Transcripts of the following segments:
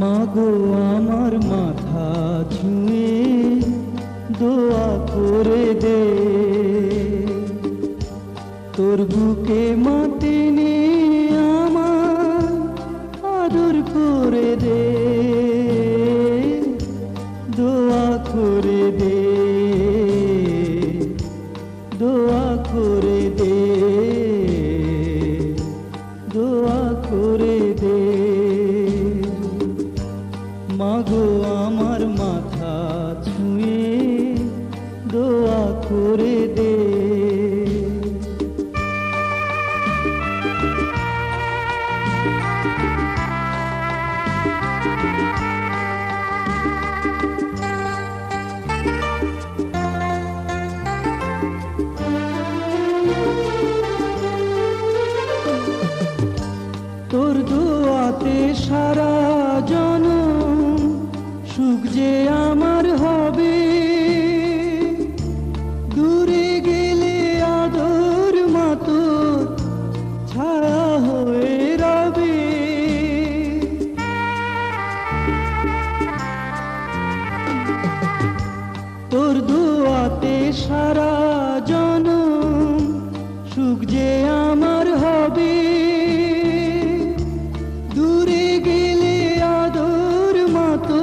মাগো আমার মাথা ছুঁয়ে দোয়া করে দে, তোর বুকে মাটি নিয়ে আমার আদর করে দে, দোয়া করে দে, দোয়া করে দে, দোয়া করে দে। মাগো আমার মাথা ছুঁয়ে দোয়া করে দে। তোর দোয়াতে সারা জনম সুখ যে আমার হবে, দূরে গেলে আদর মতো ছায়া হয়ে রবে। তোর দোয়াতে সারা জনম সুখ যে আমার হবে, দূরে গেলে আদর মতো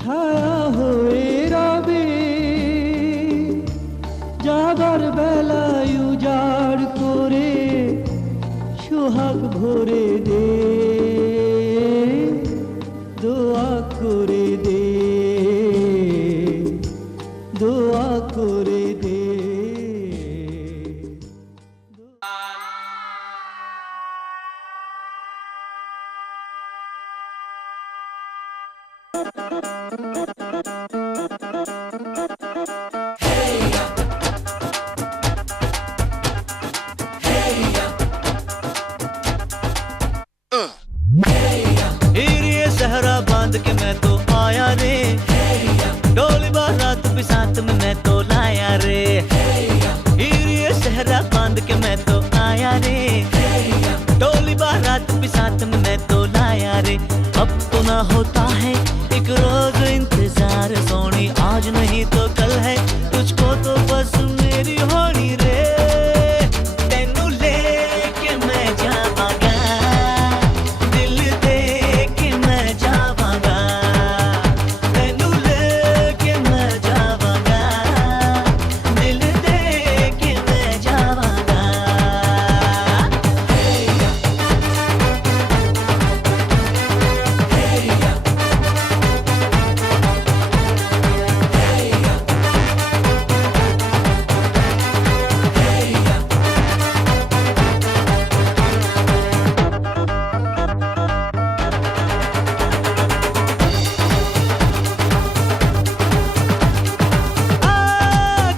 ছায়া হয়ে রবে। যাবার বেলায় উজাড় করে সোহাগ ভরে দে, দোয়া করে দে, দোয়া করে দে। सहरा बांध के मैं तो आया रे, डोली बारात भी साथ में मैं तो लाया रे। ये सहरा बांध के मैं तो आया रे, डोली बारात भी साथ में मैं तो लाया रे। अब तो ना होता है एक रोज इंतजार सोनी, आज नहीं तो कल है तुझको तो बस मेरी होनी रे। तेनू लेके मैं जावांगा, दिल दे के मैं जावांगा, तेनू लेके मैं जावांगा, दिल दे के मैं जावांगा।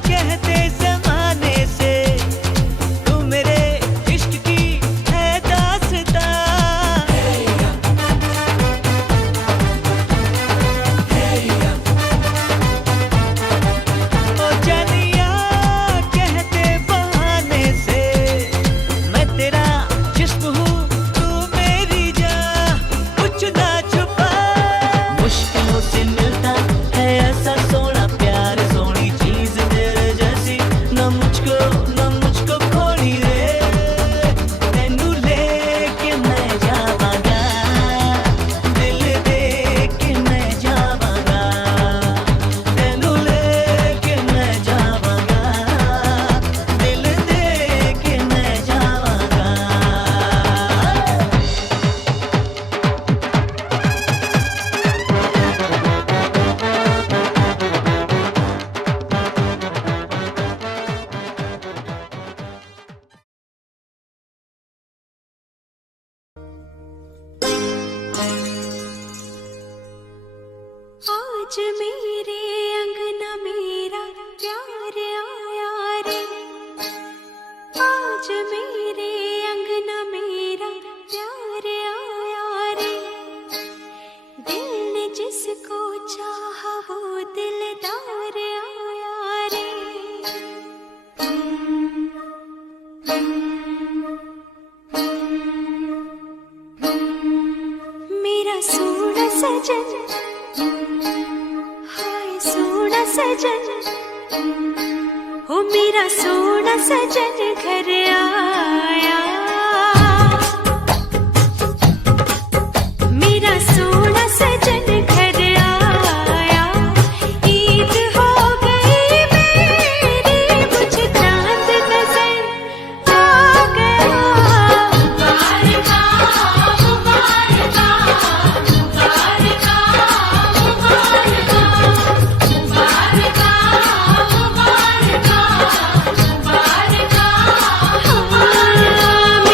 कहते ज़माने से तू मेरे इश्क की है दास्तां, ओ जानिया कहते बहाने से मैं तेरा जिस्म हूँ तू मेरी जान, कुछ ना छुपा। मुश्किलों से मिलता है ऐसा सोना प्यार, सोनी चीज तेरे जैसी न मुझको खोनी रे। तेनू लेके मैं जावांगा, दिल दे के मैं जावांगा, तेनू लेके मैं जावांगा, दिल दे के मैं जावांगा। आज मेरे अंगना मेरा प्यार आया रे, आज मेरे अंगना मेरा प्यार आया रे। दिल ने जिसको चाहा वो दिलदार आया रे। सोना सजन, हाय सोना सजन, हो मेरा सोना सजन घर आया। मेरा सोना सजन घर आया, ईद हो गई मेरी, मुझे चांद नजर आ गया। मुबारका मुबारका मुबारका मुबारका मुबारका मुबारका मुबारका।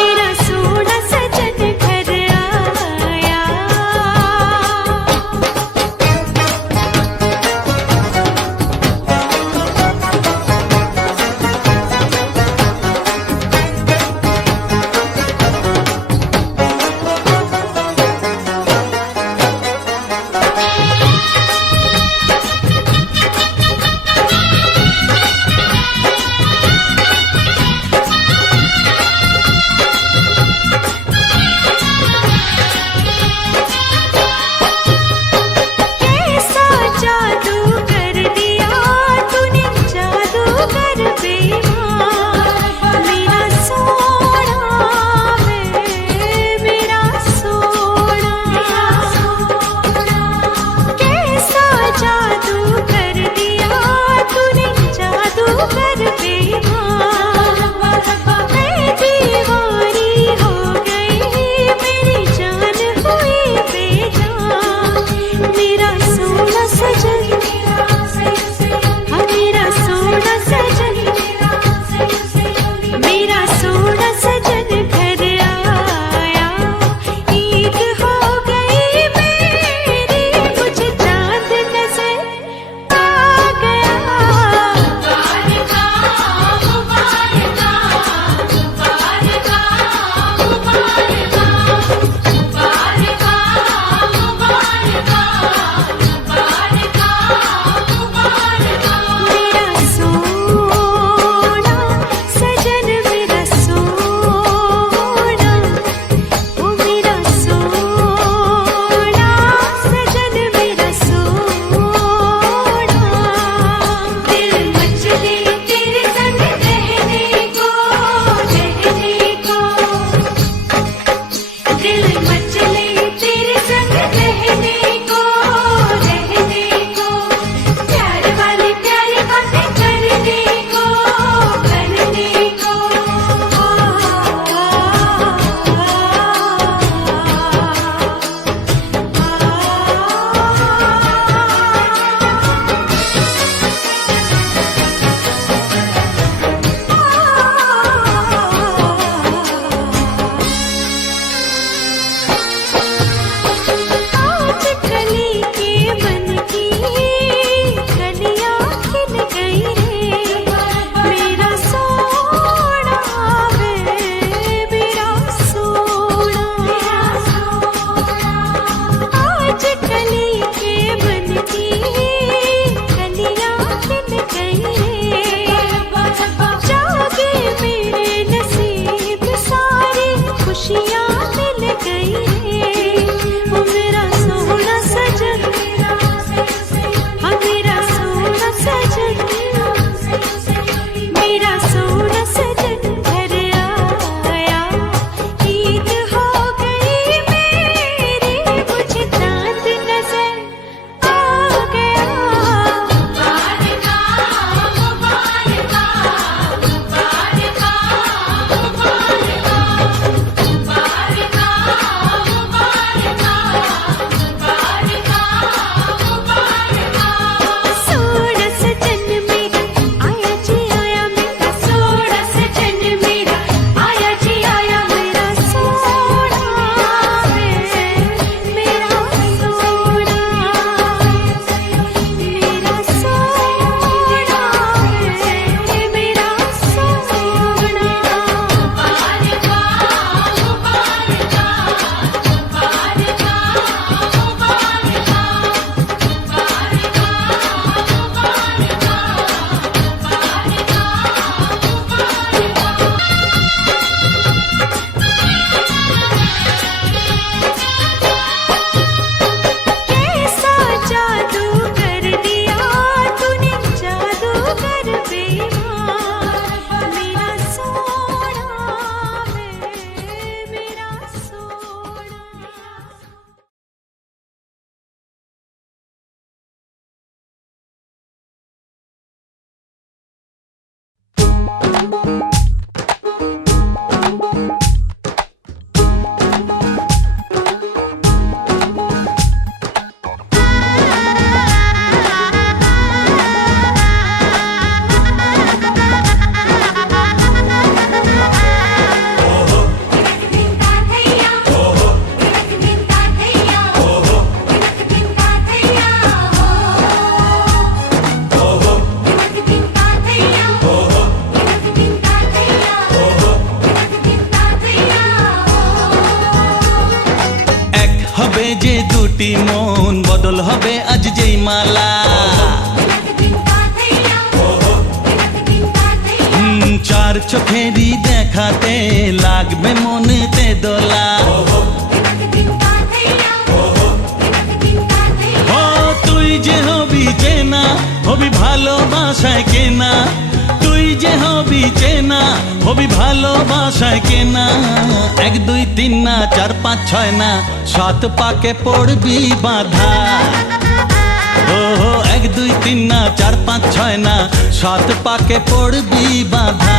যে দুটি মন বদল হবে আজ যেই মালা চার চোখেরই দেখাতে লাগবে মনেতে দোলা ও তুই যে হবি চেনা হবি ভালোবাসায় কেনা তুই যে হবি চেনা হবি ভালোবাসায় কেনা 1 2 3 না 4 5 6 না 7 পাকে পড়বি বাধা ও 1 2 3 না 4 5 6 না 7 পাকে পড়বি বাধা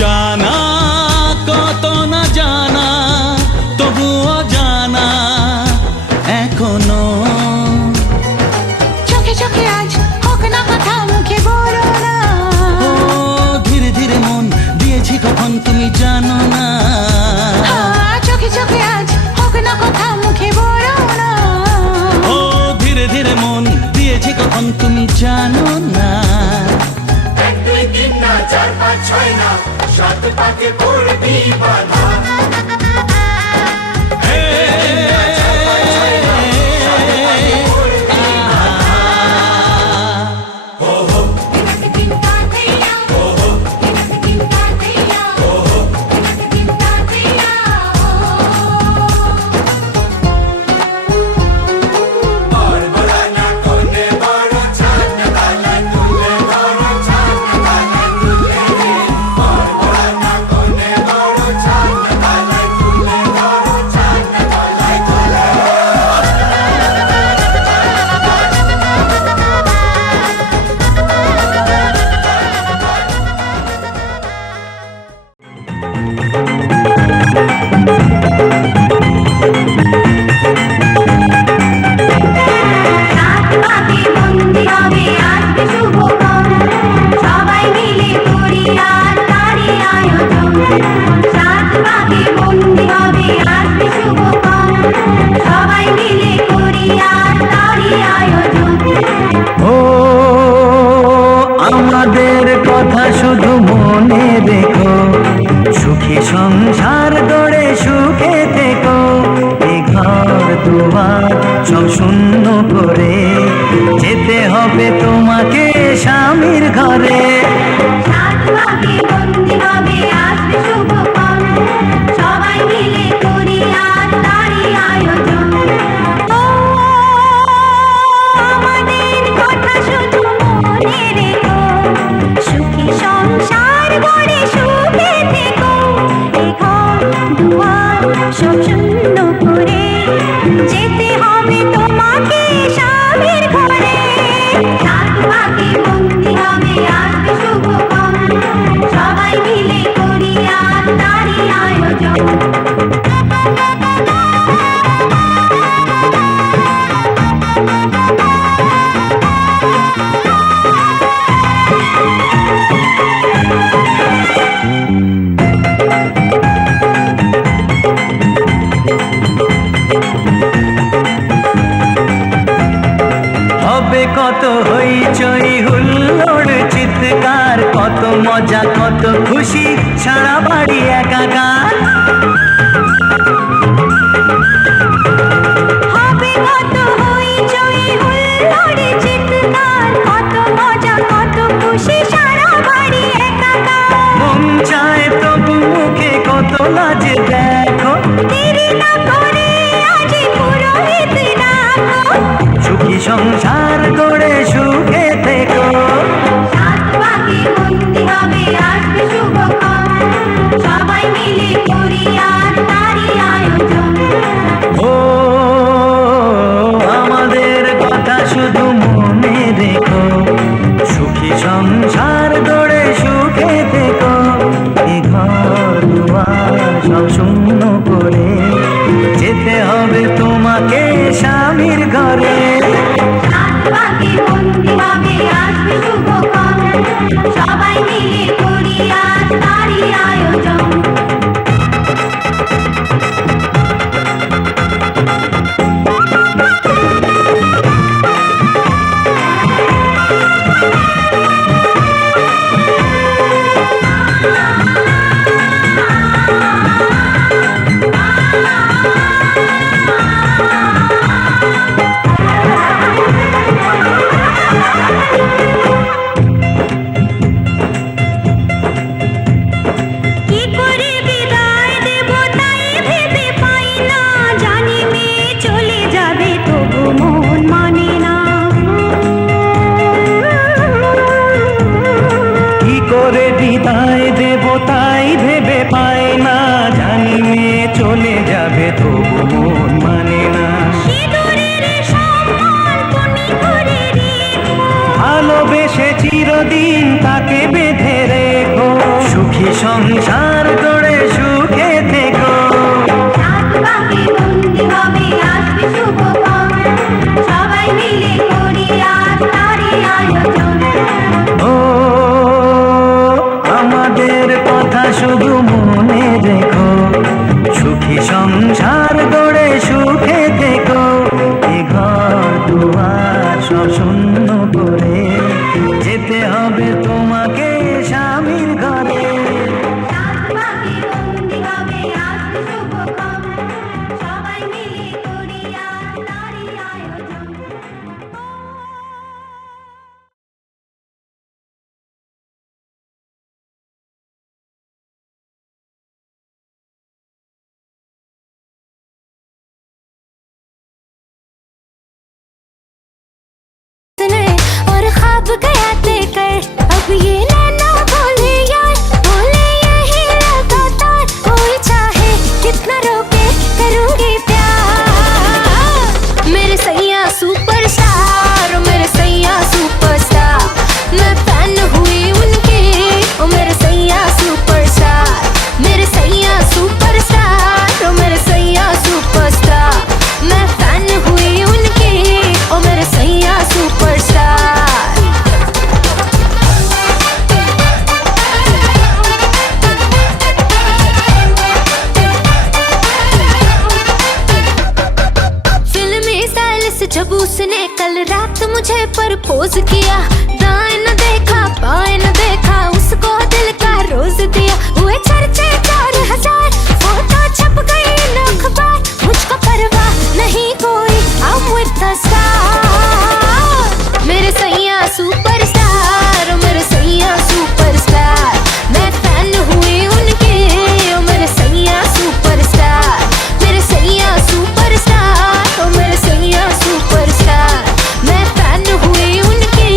জানা কত না জানা তবুও জানা এখনো চোখে চোখে আজ হোক না কথা মুখে বলো না ও ধীরে ধীরে মন দিয়েছি কখন তুমি জানো না চোখে চোখে আজ হোক না কথা মুখে বলো না ও ধীরে ধীরে মন দিয়েছি কখন তুমি জানো না 1 2 3 না 4 5 6 না 7 পাকে পড়বি বাধা আমাদের কথা শুধু মনে রেখো সুখী সংসার গড়ে সুখে থেকো এ ঘর দুয়ার সব শূন্য করে যেতে হবে তোমাকে স্বামীর ঘরে সবাই মিলে করি আর তারই আয়োজন আমাদের কথা শুধু মনে রেখো সুখী সংসার গড়ে সুখে থেকো এ ঘর দুয়ার সব শূন্য করে যেতে হবে তোমাকে স্বামীর ঘরে সাত ভাগে বন্দি হবে আসবে শুভ কত মজা কত খুশি সারা বাড়ি একাকার। হবে কত হইচই হুল্লোড়ে চিৎকার, কত মজা কত খুশি সারা বাড়ি একাকার। মন চায় তবু মুখে কত লাজে দেখো, দেরি না করে আজই পুরোহিত ডাকো। সুখী সংসার গড়ে সুখে থেকো। সাত পাকে বন্দি হবে আসবে শুভক্ষণ, সবাই মিলে করি আজ তারই আয়োজন। ও আমাদের কথা শুধু মনে রেখো, সুখী সংসার গড়ে সুখে থেকো। এ ঘর দুয়ার সব শূন্য করে যেতে হবে তোমাকে স্বামীর ঘরে। সাত পাকে বন্দি হবে আসবে শুভক্ষণ, সবাই মিলে করি আজ তারই আয়োজন। কি করে বিদায় দেব তাই ভেবে পাই না, জানি মেয়ে চলে যাবে তবু মন মানে না। কি করে বিদায় দেব তাই ভেবে পায় না, জানি মেয়ে চলে যাবে তবু মন মানে না। সিঁদুরের সম্মান তুমি করে রেখো, ভালোবেসে চিরদিন তাকে বেঁধে রেখো, সুখী সংসার গড়ে সুখে থেকো। সাত পাকে বন্দি হবে আসবে শুভক্ষণ, সবাই মিলে করি আজ তারই আয়োজন। ও আমাদের কথা শুধু মনে রেখো, সুখী সংসার গড়ে সুখে থেকো। এ ঘর দুয়ার সব শূন্য করে যেতে হবে তোমাকে স্বামীর ঘরে। সাত পাকে বন্দি হবে আসবে শুভক্ষণ, সবাই মিলে করি আজ তারই আয়োজন। और ख्वाब गया लेकर अब ये नैना बोले यार, बोले यही लगातार, कोई चाहे कितना रोके करूंगी प्यार। मेरे सैया सुपरस्टार, मेरे सैया सुपरस्टार, मैं फैन हुई उनकी, ओ मेरे सैया सुपरस्टार। मेरे सैया सुपरस्टार, ओ मेरे सैया सुपरस्टार, मैं फैन हुई उनकी, ओ मेरे सैया सुपरस्टार। फिल्मी स्टाइल से जब उसने कल रात मुझे प्रपोज किया, दाएं न देखा बाएं न देखा, उसको दिल का रोज दिया। हुए चर्चे 4000, फोटो छप गई इन अखबार, मुझको परवाह नहीं कोई, I'm with the star। मेरे सैया सुपरस्टार, मेरे सैया सुपरस्टार, मैं फैन हुई उनकी, ओ मेरे सैया सुपरस्टार। मेरे सैया सुपरस्टार, ओ मेरे सैया सुपरस्टार, मैं फैन हुई उनकी,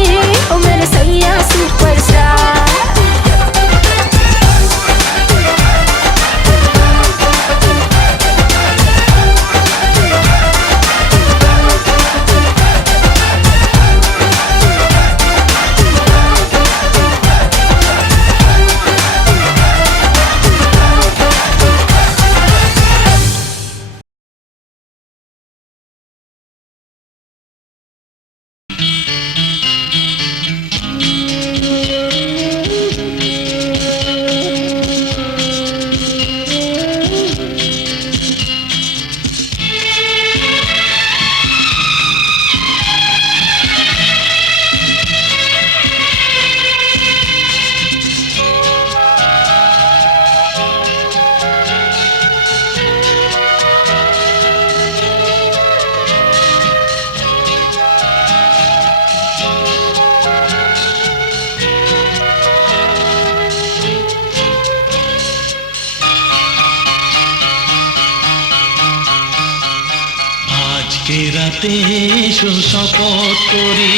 আজকে রাতে এসো শপথ করি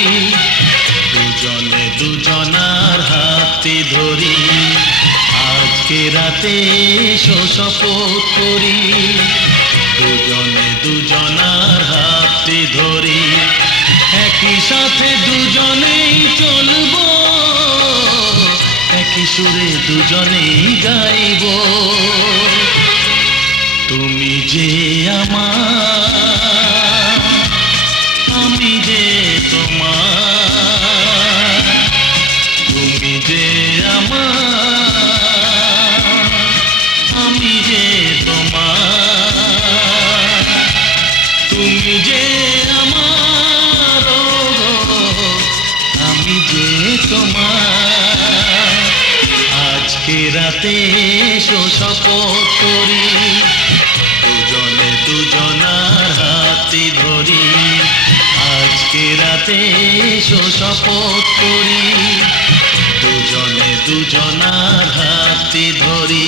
দুজনে দুজনার হাতে ধরি আজকে রাতে এসো শপথ করি দুজনে দুজনার হাতে ধরি একই সাথে দুজনেই চলবো একই সুরে দুজনেই গাইব তুমি যে আমার আমি যে তোমার তুমি যে আমার আমি যে তোমার তুমি যে আমার ও গো, আমি যে তোমার আজকে রাতে এসো শপথ করি দুজনে দুজনার হাতে ধরি আজকে রাতে এসো শপথ করি দুজনে দুজনার হাতে ধরি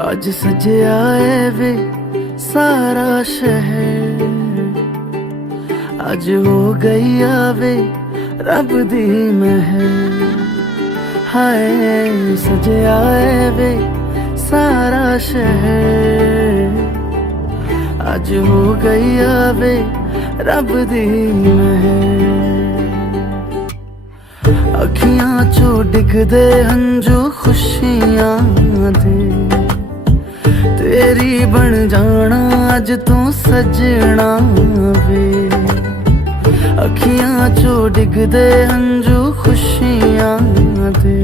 आज सजया है वे सारा शहर, आज हो गई आवे रब दी महर। हाय सजया है वे सारा शहर, आज हो गई आवे रब दी महर। अखियां चो डिगदे हंजू खुशियां दे, तेरी बन जाना अज तू सजना वे। अखियां चो डिगदे हंजू खुशियां दे,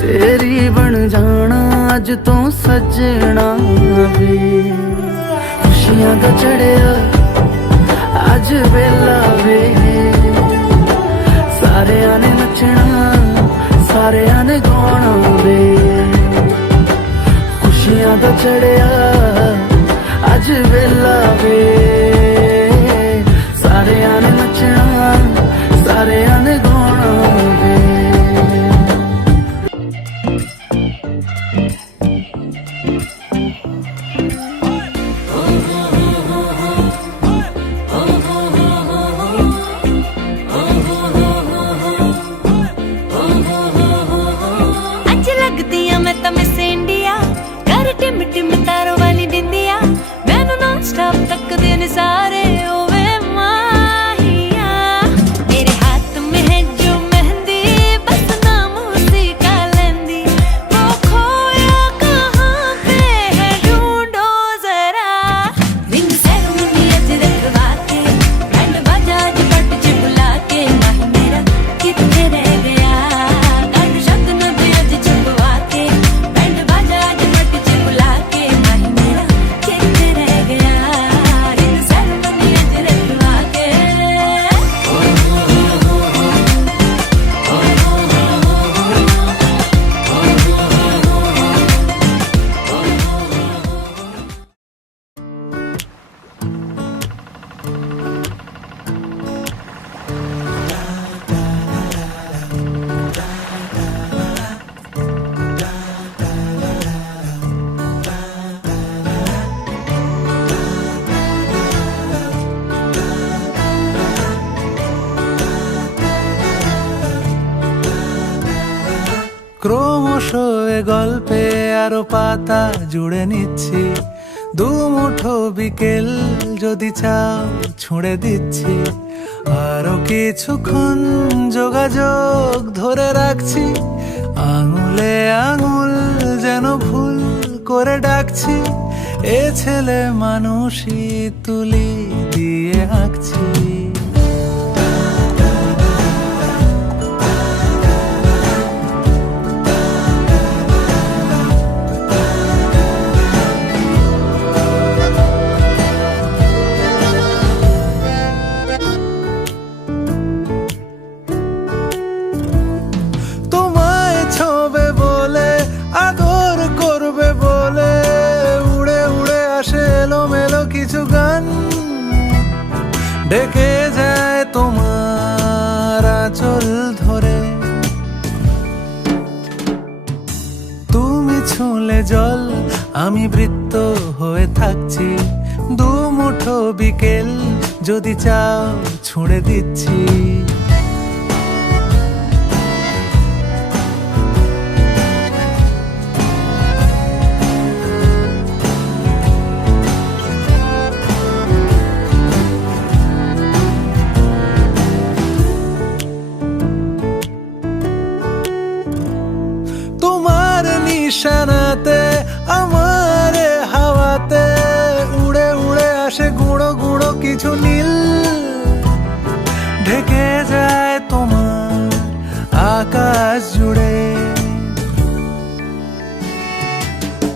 तेरी बन जाना अज तू सजना वे। खुशियां दा चढ़िया अज वेला वे, सारेयां ने नचना सारेयां ने गाना वे। खुशियां दा चढ़िया अज वेला वे, सारेयां ने नचना सारेयां ने गाना वे। ক্রমশ এ গল্পে আরো পাতা জুড়ে নিচ্ছি, দুমুঠো বিকেল যদি চাও ছুঁড়ে দিচ্ছি। আরো কিছুক্ষণ যোগাযোগ ধরে রাখছি, আঙুলে আঙুল যেন ভুল করে ডাকছি। এ ছেলে মানুষই তুলি দিয়ে আঁকছি। ডেকে যায় তোমার আঁচল ধরে, তুমি ছুঁলে জল আমি বৃত্ত হয়ে থাকছি। দুমুঠো বিকেল যদি চাও ছুঁড়ে দিচ্ছি। নিশানাতে আমার হাওয়াতে উড়ে উড়ে আসে গুঁড়ো গুঁড়ো কিছু নীল, ঢেকে যায় তোমার আকাশ জুড়ে।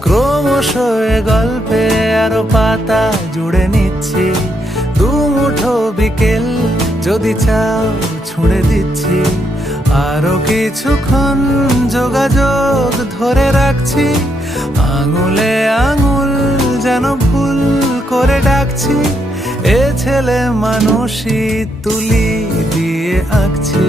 ক্রমশ এ গল্পে আরো পাতা জুড়ে নিচ্ছি, দুমুঠো বিকেল যদি চাও ছুঁড়ে দিচ্ছি। আরো কিছুক্ষণ যোগাযোগ ধরে রাখছি, আঙুলে আঙুল যেন ভুল করে ডাকছি। এ ছেলে মানুষই তুলি দিয়ে আঁকছি।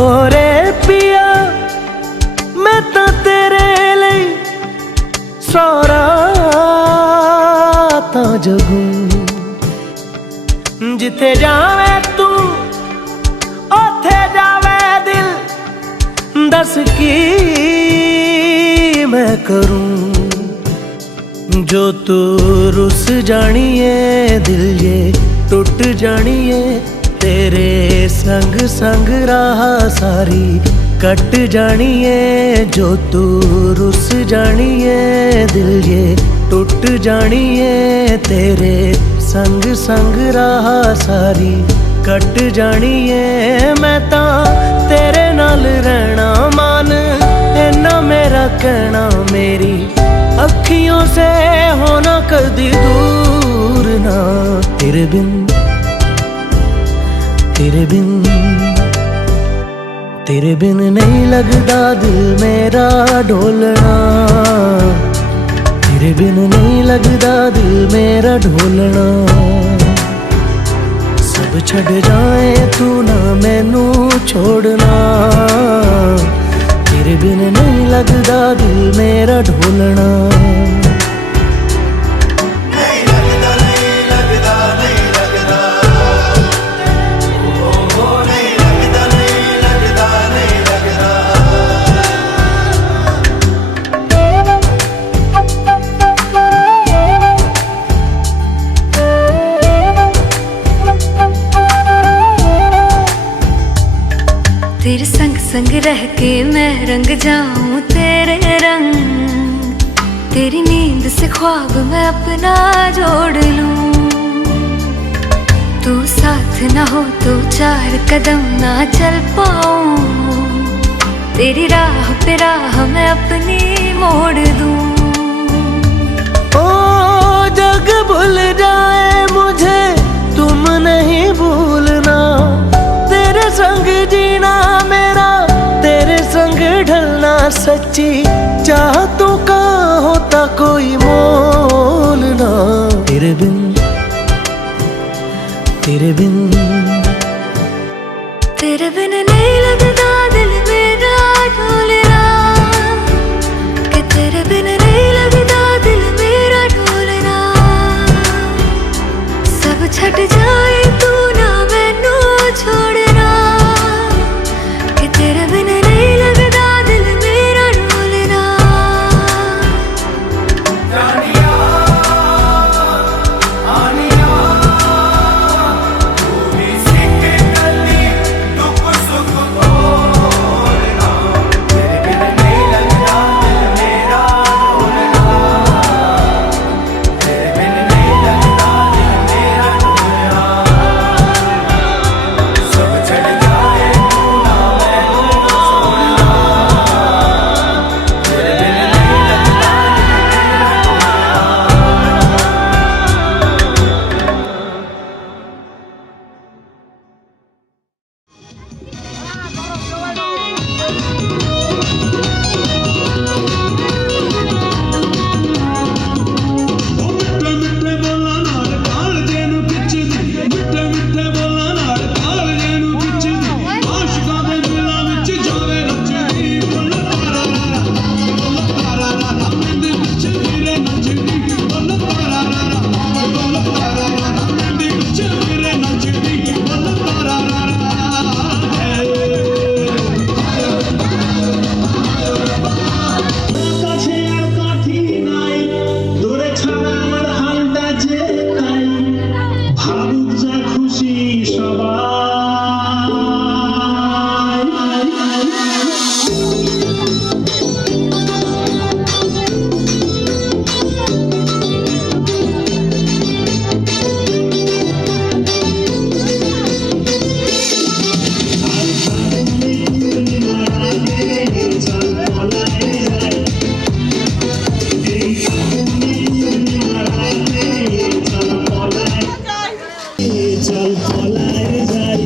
ओरे पिया मैं तो तेरे लिए सौरा ता जगू जिथे जावे तू ओथे जावे दिल दस की मैं करूं जो तू रुस जानिए दिल ये टूट जानिए तेरे संग संग राह सारी कट जानिए जो तू रुस जानिए दिल ये टूट जानिए तेरे संग संग राह सारी कट जानिए मैं ता तेरे नाल रहना मान इन्ना मेरा कहना मेरी अखियों से होना कदी दूर ना तेरे बिन नहीं लगदा दिल मेरा ढोलना तेरे बिन नहीं लगदा दिल मेरा ढोलना सब छड़ जाए तू ना मैनू छोड़ना तेरे बिन नहीं लगदा दिल मेरा ढोलना तेरे संग संग रह के मैं रंग जाऊं तेरे रंग तेरी नींद से ख्वाब मैं अपना जोड़ लूं तू साथ ना हो तो चार कदम ना चल पाऊं तेरी राह पे राह मैं अपनी मोड़ दूं ओ जग भूल जाए मुझे तुम नहीं भूलना तेरे संग जीना मेरा तेरे संग ढलना सच्ची चाहतों का होता कोई मोल ना तेरे बिन नहीं लगदा दिल मेरा ढोलना कि तेरे बिन नहीं लगदा दिल मेरा ढोलना सब छट जाए तू ना मैनू छोड़ना कि तेरे बिन नहीं लगदा दिल मेरा ढोलना चल पलाए जाए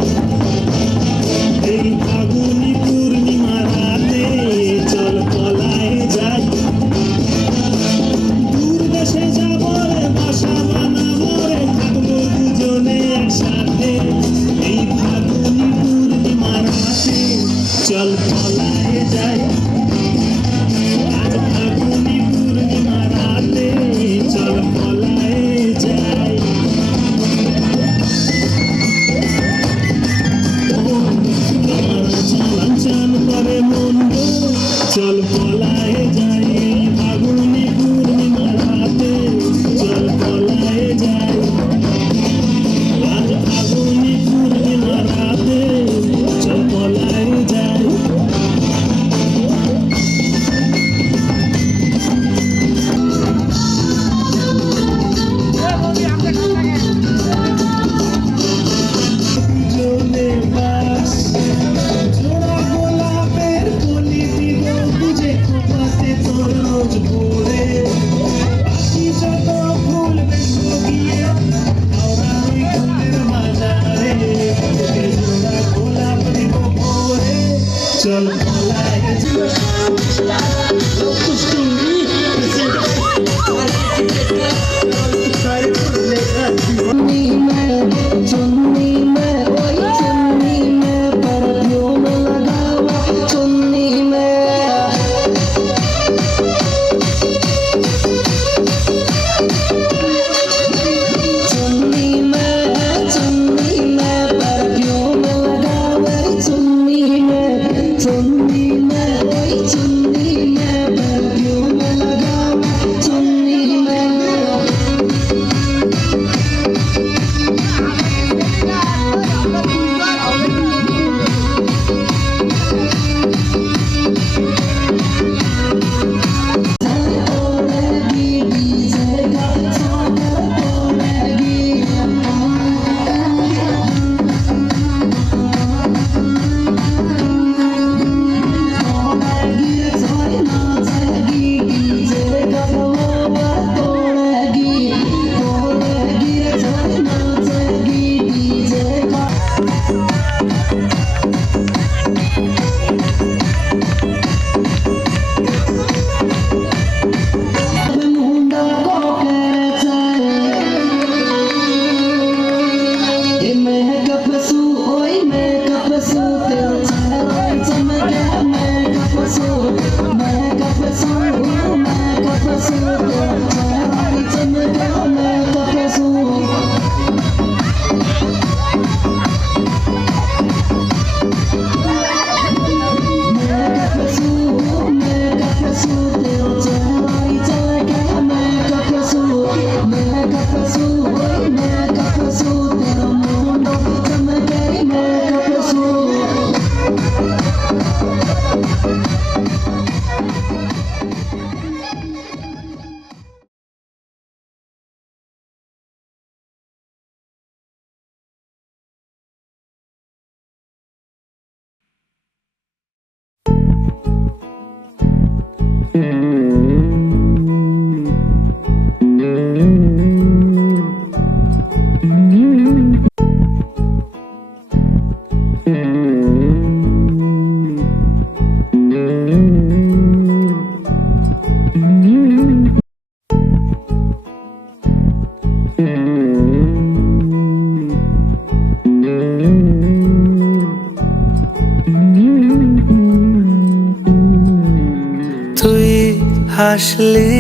হাসলি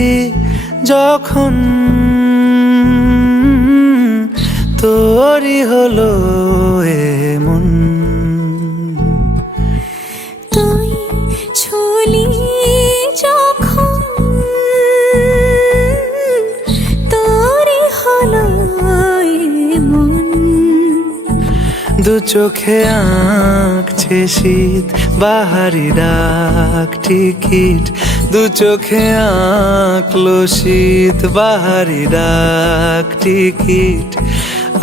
যখন তোরই হলো এমন, তুই ছুলি যখন তোরই হলো এমন। দু চোখে আঁকছে শীত বাহারি ডাক টিকিট, দু চোখে আঁকলো শীত বাহারি ডাক টিকিট।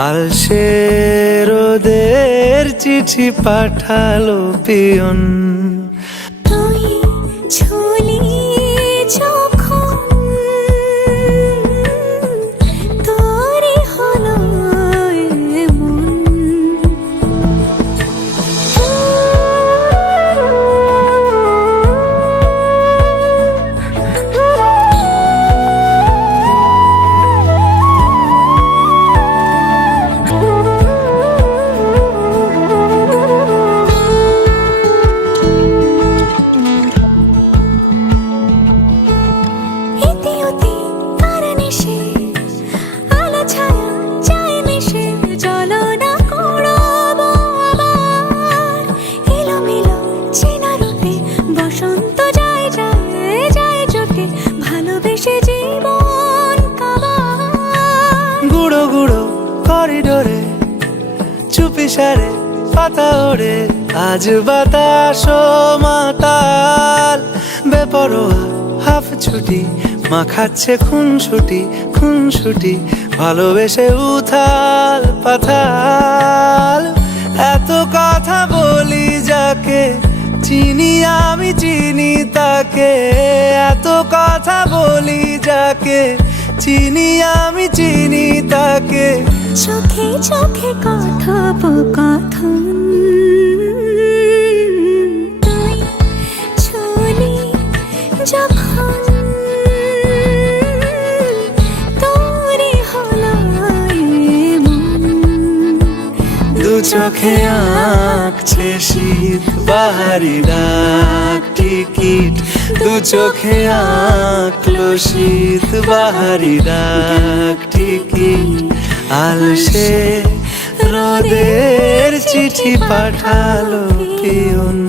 আলসে রোদের চিঠি পাঠালো পিয়ন, তুই ছুলি যখন তোরই হলো এমন। করিডোরে চুপি সারে পাতা ওড়ে, আজ বাতাস মাতাল বেপরোয়া হাফ ছুটি, মাখাচ্ছে খুনসুটি ভালোবেসে উথাল পাথাল। এত কথা বলি যাকে চিনি আমি চিনি তাকে, এত কথা বলি যাকে চিনি আমি চিনি তাকে। চোখে চোখে কথোপকথন, তুই চোখে আঁকছে শীত বাহারি ডাক টিকিট দু চোখে আঁকলো শীত বাহারি ডাক টিকিট আলসে রোদের চিঠি পাঠালো পিয়ন